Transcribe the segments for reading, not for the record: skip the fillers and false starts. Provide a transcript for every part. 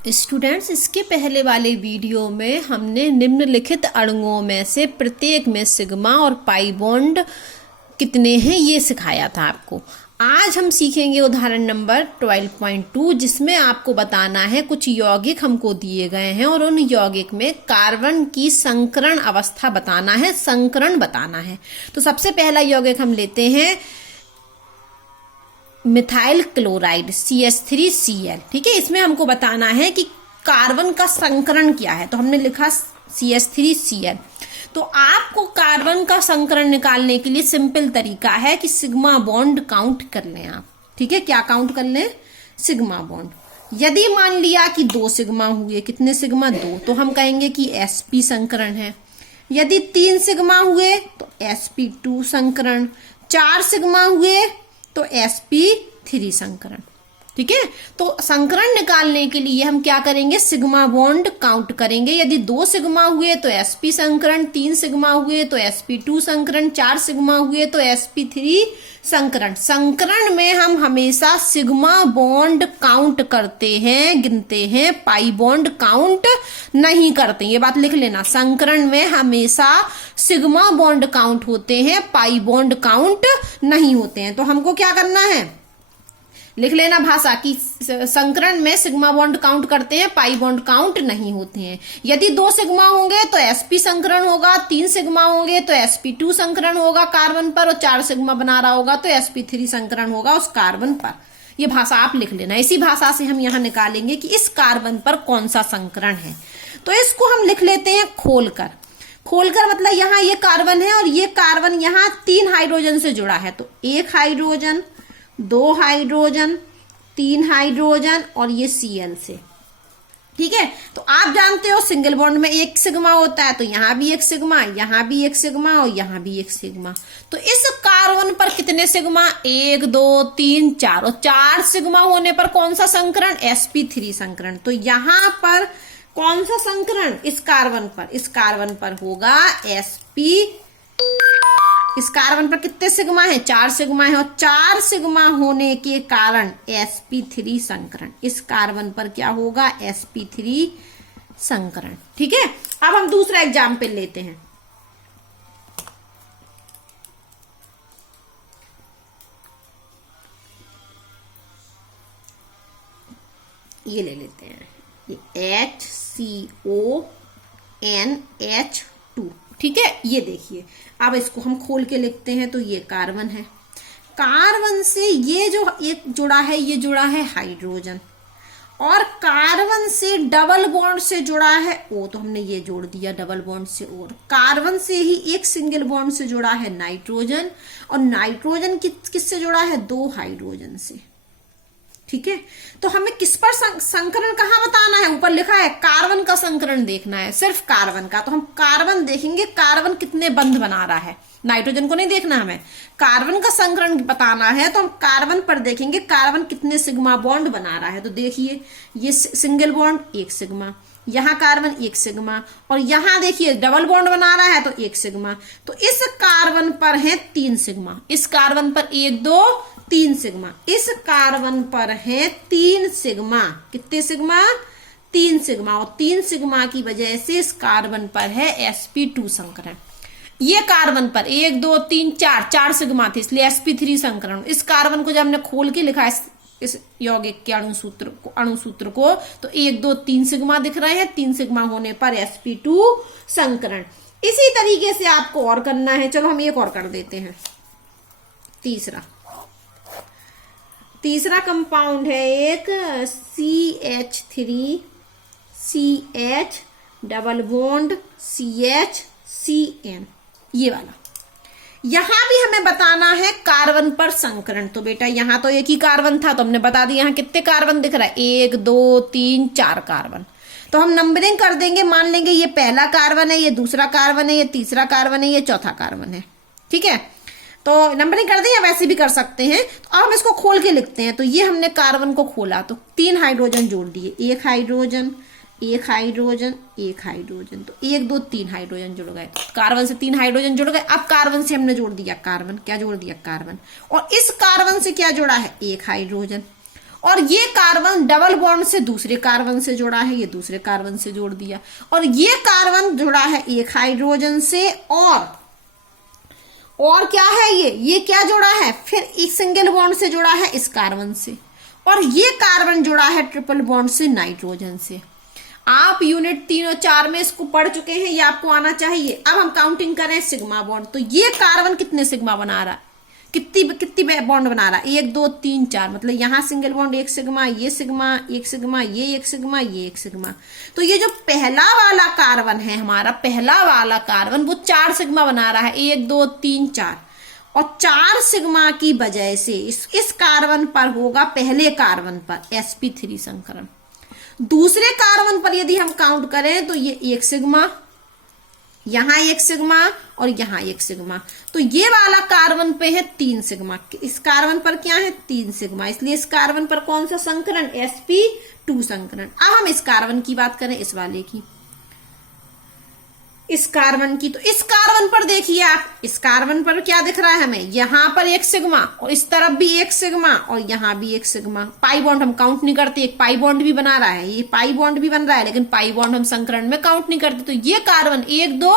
Students, इसके पहले वाले वीडियो में हमने निम्नलिखित अणुओं में से प्रत्येक में सिग्मा और पाई बॉन्ड कितने हैं ये सिखाया था आपको। आज हम सीखेंगे उदाहरण नंबर 12.2, जिसमें आपको बताना है कुछ यौगिक हमको दिए गए हैं और उन यौगिक में कार्बन की संकरण अवस्था बताना है, संकरण बताना है। तो सबसे पहला यौगिक हम लेते हैं मिथाइल क्लोराइड CH3Cl। ठीक है, इसमें हमको बताना है कि कार्बन का संकरण क्या है। तो हमने लिखा CH3Cl। तो आपको कार्बन का संकरण निकालने के लिए सिंपल तरीका है कि सिग्मा बॉन्ड काउंट कर लें आप। ठीक है, क्या काउंट कर लें? Sigma bond. यदि मान लिया कि 2 सिग्मा हुए, कितने सिग्मा? 2, तो हम कहेंगे कि sp संकरण है। यदि 3 सिग्मा हुए तो sp2 संकरण, 4 सिग्मा हुए तो sp3 संकरण। ठीक है, तो संकरण निकालने के लिए हम क्या करेंगे? सिग्मा बॉन्ड काउंट करेंगे। यदि 2 सिग्मा हुए तो sp संकरण, 3 सिग्मा हुए तो sp2 संकरण, 4 सिग्मा हुए तो sp3 संकरण। संकरण में हम हमेशा सिग्मा बॉन्ड काउंट करते हैं, गिनते हैं, पाई बॉन्ड काउंट नहीं करते। ये बात लिख लेना, संकरण में हमेशा सिग्मा बॉन्ड काउंट होते हैं, पाई बॉन्ड काउंट नहीं होते हैं। तो हमको क्या करना है? लिख लेना भाषा की संकरण में सिग्मा बॉन्ड काउंट करते हैं, पाई बॉन्ड काउंट नहीं होते हैं। यदि 2 सिग्मा होंगे तो sp संकरण होगा, 3 सिग्मा होंगे तो sp2 संकरण होगा कार्बन पर, और 4 सिग्मा बना रहा होगा तो sp3 संकरण होगा उस कार्बन पर। ये भाषा आप लिख लेना। इसी भाषा से हम यहां निकालेंगे कि इस कार्बन पर कौन सा संकरण है। तो इसको हम लिख लेते हैं खोलकर। खोलकर मतलब यहां ये कार्बन है और ये कार्बन यहां 3 हाइड्रोजन से जुड़ा है। तो 1 हाइड्रोजन, 2 हाइड्रोजन, 3 हाइड्रोजन और ये Cl से। ठीक है, तो आप जानते हो सिंगल बॉन्ड में 1 सिग्मा होता है, तो यहां भी 1 सिग्मा, यहां भी 1 सिग्मा और यहां भी 1 सिग्मा। तो इस कार्बन पर कितने सिग्मा? 1 2 3 4, और 4 सिग्मा होने पर कौन सा संकरण? sp3 संकरण। तो यहां पर कौन सा संकरण? इस कार्बन पर, इस कार्बन पर होगा sp। इस कार्बन पर कितने सिग्मा है? 4 सिग्मा है, और 4 सिग्मा होने के कारण sp3 संकरण। इस कार्बन पर क्या होगा? sp3 संकरण। ठीक है, अब हम दूसरा एग्जाम्पल लेते हैं। ये ले लेते हैं, ये HCONH2। ठीक है, ये देखिए, अब इसको हम खोल के लिखते हैं। तो ये कार्बन है, कार्बन से ये जो एक जुड़ा है, ये जुड़ा है हाइड्रोजन, और कार्बन से डबल बॉन्ड से जुड़ा है O, तो हमने ये जोड़ दिया डबल बॉन्ड से। और कार्बन से ही एक सिंगल बॉन्ड से जुड़ा है नाइट्रोजन, और नाइट्रोजन किससे जुड़ा है? 2 हाइड्रोजन से। ठीक है, तो हमें किस पर संकरण कहाँ बताना है? ऊपर लिखा है कार्बन का संकरण देखना है, सिर्फ कार्बन का। तो हम कार्बन देखेंगे, कार्बन कितने बंध बना रहा है, नाइट्रोजन को नहीं देखना हमें। कार्बन का संकरण बताना है तो हम कार्बन पर देखेंगे, कार्बन कितने सिग्मा बॉन्ड बना रहा है। तो देखिए, ये सिंगल बॉन्ड 1 सिग्मा, यहाँ कार्बन 1 सिग्मा, और यहाँ देखिए डबल बॉन्ड बना रहा है तो 1 सिग्मा। तो इस कार्बन पर है 3 सिग्मा, इस कार्बन पर 1 2 3 सिग्मा, इस कार्बन पर है 3 सिग्मा। कितने सिग्मा? 3 सिग्मा, और 3 सिग्मा की वजह से इस कार्बन पर है sp2 संकरण। ये कार्बन पर 1 2 3 4 सिग्मा थे, इसलिए sp3 संकरण। इस कार्बन को जब हमने खोल के लिखा इस यौगिक के अणुसूत्र को तो 1 2 3 सिग्मा दिख रहे हैं, 3 सिग्मा होने पर sp2 संकरण। इसी तरीके से आपको और करना है। चलो हम एक और कर देते हैं। तीसरा कंपाउंड है एक CH3CH डबल बॉन्ड CHCN, ये वाला। यहां भी हमें बताना है कार्बन पर संकरण। तो बेटा यहां तो एक ही कार्बन था, तो हमने बता दिया यहां कितने कार्बन दिख रहा है? 1 2 3 4 कार्बन। तो हम नंबरिंग कर देंगे, मान लेंगे ये पहला कार्बन है, ये दूसरा कार्बन है, ये तीसरा कार्बन है, ये चौथा कार्बन है। ठीक है, तो नंबरिंग कर दें या वैसे भी कर सकते हैं। तो अब हम इसको खोल के लिखते हैं। तो ये हमने कार्बन को खोला तो 3 हाइड्रोजन जोड़ दिए, 1 हाइड्रोजन, 1 हाइड्रोजन, 1 हाइड्रोजन, तो 1 2 3 हाइड्रोजन जुड़ गए। कार्बन से 3 हाइड्रोजन जुड़ गए। अब कार्बन से हमने जोड़ दिया कार्बन, क्या जोड़ दिया? कार्बन। और इस कार्बन से क्या जोड़ा है? 1 हाइड्रोजन। और ये कार्बन डबल बॉन्ड से दूसरे कार्बन से जुड़ा है, ये दूसरे कार्बन से जोड़ दिया, और ये कार्बन जुड़ा है एक हाइड्रोजन से, और क्या है ये क्या जुड़ा है, फिर एक सिंगल बॉन्ड से जुड़ा है इस कार्बन से, और ये कार्बन जुड़ा है ट्रिपल बॉन्ड से नाइट्रोजन से। आप यूनिट 3 और 4 में इसको पढ़ चुके हैं, ये आपको आना चाहिए। अब हम काउंटिंग करें सिग्मा बॉन्ड, तो ये कार्बन कितने सिग्मा बना रहा है, कितनी बॉन्ड बना रहा है, 1 2 3 4, मतलब यहाँ सिंगल बॉन्ड एक सिग्मा, ये सिग्मा, एक सिग्मा, ये एक सिग्मा, ये एक सिग्मा। तो ये जो पहला वाला कार्बन है हमारा, पहला वाला कार्बन वो 4 सिग्मा बना रहा है, 1 2 3 4, और 4 सिग्मा की वजह से इस कार्बन पर होगा, पहले कार्बन पर sp3 संकरण। दूसरे कार्बन पर यदि हम काउंट करें तो ये 1 सिग्मा, यहां 1 सिग्मा और यहां 1 सिग्मा, तो ये वाला कार्बन पे है 3 सिग्मा, इस कार्बन पर क्या है 3 सिग्मा, इसलिए इस कार्बन पर कौन सा संकरण, sp2 संकरण। अब हम इस कार्बन की बात करें, इस वाले की, इस कार्बन की, तो इस कार्बन पर देखिए आप, इस कार्बन पर क्या दिख रहा है हमें, यहां पर 1 सिग्मा और इस तरफ भी 1 सिग्मा और यहां भी 1 सिग्मा। पाई बॉन्ड हम काउंट नहीं करते, एक पाई बॉन्ड भी बना रहा है, ये पाई बॉन्ड भी बन रहा है, लेकिन पाई बॉन्ड हम संकरण में काउंट नहीं करते। तो ये कार्बन 1 2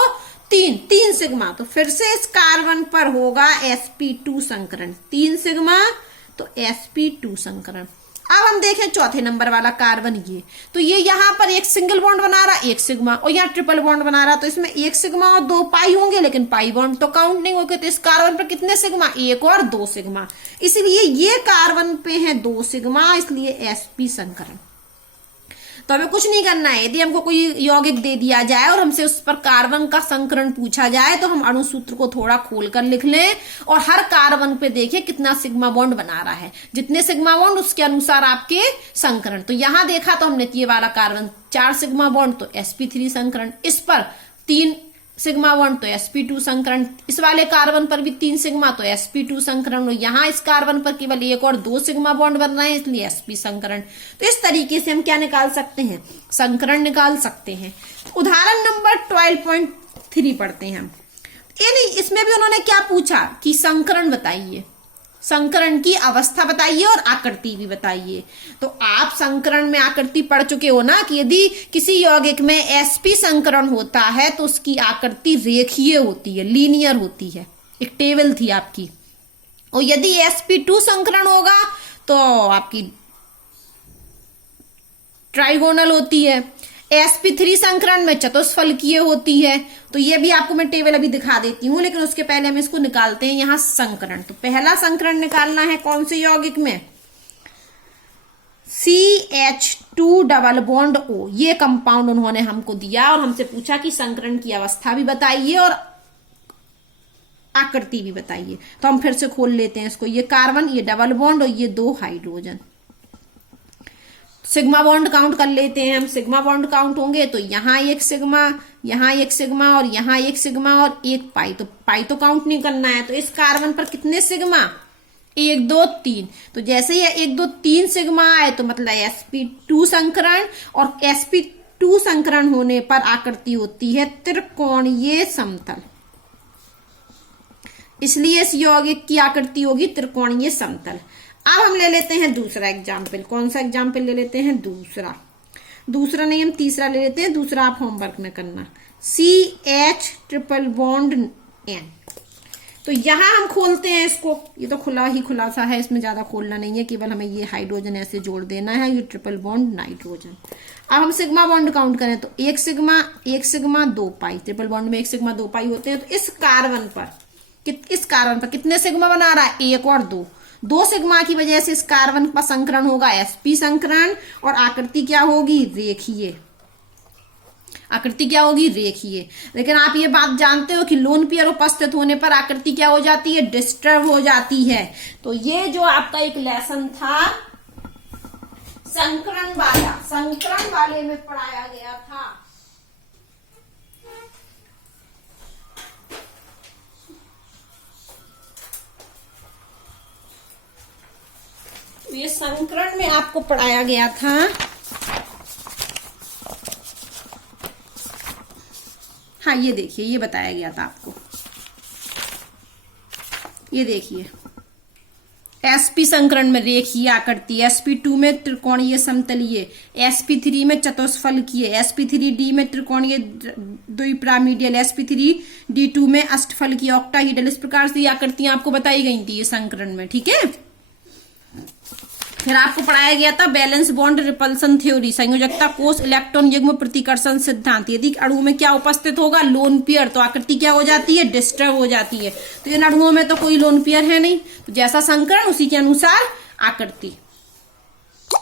3 सिग्मा, तो फिर से इस कार्बन पर होगा sp2 संकरण, 3 सिग्मा तो sp2 संकरण। अब हम देखें चौथे नंबर वाला कार्बन, ये तो ये यहां पर एक सिंगल बॉन्ड बना रहा 1 सिग्मा, और यहाँ ट्रिपल बॉन्ड बना रहा, तो इसमें 1 सिग्मा और 2 पाई होंगे, लेकिन पाई बॉन्ड तो काउंट नहीं होंगे। तो इस कार्बन पर कितने सिग्मा, 1 और 2 सिग्मा, इसलिए ये कार्बन पे है 2 सिग्मा, इसलिए sp संकरण। तो हमें कुछ नहीं करना है, यदि हमको कोई यौगिक दे दिया जाए और हमसे उस पर कार्बन का संकरण पूछा जाए तो हम अणुसूत्र को थोड़ा खोलकर लिख लें और हर कार्बन पे देखें कितना सिग्मा बॉन्ड बना रहा है, जितने सिग्मा बॉन्ड उसके अनुसार आपके संकरण। तो यहां देखा तो हमने ये वाला कार्बन 4 सिग्मा बॉन्ड तो sp3 संकरण, इस पर 3 सिग्मा बॉन्ड तो sp2 संकरण, इस वाले कार्बन पर भी 3 सिग्मा तो sp2 संकरण, और यहाँ इस कार्बन पर केवल 1 और 2 सिग्मा बॉन्ड बन रहे हैं, इसलिए sp संकरण। तो इस तरीके से हम क्या निकाल सकते हैं, संकरण निकाल सकते हैं। उदाहरण नंबर 12.3 पढ़ते हैं हम। ये नहीं, इसमें भी उन्होंने क्या पूछा कि संकरण बताइए, संकरण की अवस्था बताइए और आकृति भी बताइए। तो आप संकरण में आकृति पढ़ चुके हो ना, कि यदि किसी यौगिक में sp संकरण होता है तो उसकी आकृति रेखीय होती है, लीनियर होती है, एक टेबल थी आपकी। और यदि sp2 संकरण होगा तो आपकी ट्राइगोनल होती है, sp3 संकरण में चतुष्फलकीय होती है। तो ये भी आपको मैं टेबल अभी दिखा देती हूं, लेकिन उसके पहले हम इसको निकालते हैं यहां संकरण। तो पहला संकरण निकालना है कौन से यौगिक में, CH2 डबल बॉन्ड O, ये कंपाउंड उन्होंने हमको दिया और हमसे पूछा कि संकरण की अवस्था भी बताइए और आकृति भी बताइए। तो हम फिर से खोल लेते हैं इसको, ये कार्बन, ये डबल बॉन्ड और ये 2 हाइड्रोजन। सिग्मा बॉन्ड काउंट कर लेते हैं हम, सिग्मा बॉन्ड काउंट होंगे तो यहाँ 1 सिग्मा, यहाँ 1 सिग्मा और यहाँ 1 सिग्मा और 1 पाई, तो पाई तो काउंट नहीं करना है। तो इस कार्बन पर कितने सिग्मा, 1 2 3, तो जैसे ही 1 2 3 सिग्मा आए तो मतलब sp2 संकरण, और sp2 संकरण होने पर आकृति होती है त्रिकोणीय समतल, इसलिए इस यौगिक की आकृति होगी त्रिकोणीय समतल। अब हम ले लेते हैं दूसरा एग्जाम्पल, कौन सा एग्जाम्पल ले लेते हैं, दूसरा नहीं हम तीसरा ले लेते हैं, दूसरा आप होमवर्क में करना, CH ट्रिपल बॉन्ड N। तो यहां हम खोलते हैं इसको, ये तो खुला सा है, इसमें ज्यादा खोलना नहीं है, केवल हमें ये हाइड्रोजन ऐसे जोड़ देना है, ये ट्रिपल बॉन्ड नाइट्रोजन। अब हम सिग्मा बॉन्ड काउंट करें तो 1 सिग्मा 2 पाई, ट्रिपल बॉन्ड में 1 सिग्मा 2 पाई होते हैं। तो इस कार्बन पर कितने सिग्मा बना रहा है, 1 और 2 सिग्मा की वजह से इस कार्बन का संकरण होगा sp संकरण, और आकृति क्या होगी, रेखीय, आकृति क्या होगी, रेखीय। लेकिन आप ये बात जानते हो कि लोन पेयर उपस्थित होने पर आकृति क्या हो जाती है, डिस्टर्ब हो जाती है। तो ये जो आपका एक लेसन था संकरण वाले में पढ़ाया गया था। ये संकरण में आपको पढ़ाया गया था, हाँ ये देखिए, ये बताया गया था आपको, ये देखिए sp संकरण में रेखीय आकृति, sp2 में त्रिकोणीय समतलीय, sp3 में चतुष्फलकीय, sp3d में त्रिकोणीय द्विपिरामिडियल, sp3d2 में अष्टफलकीय, ऑक्टाहीड्रल। इस प्रकार से ये आकृतियां आपको बताई गई थी ये संकरण में, ठीक है। फिर आपको पढ़ाया गया था बैलेंस बॉन्ड रिपल्सन थ्योरी, संयोजकता कोष इलेक्ट्रॉन युग्म प्रतिकर्षण सिद्धांत। यदि अणु में क्या उपस्थित होगा, लोन पेयर, तो आकृति क्या हो जाती है, डिस्टर्ब हो जाती है। तो इन अणुओं में तो कोई लोन पेयर है नहीं, तो जैसा संकरण उसी के अनुसार आकृति।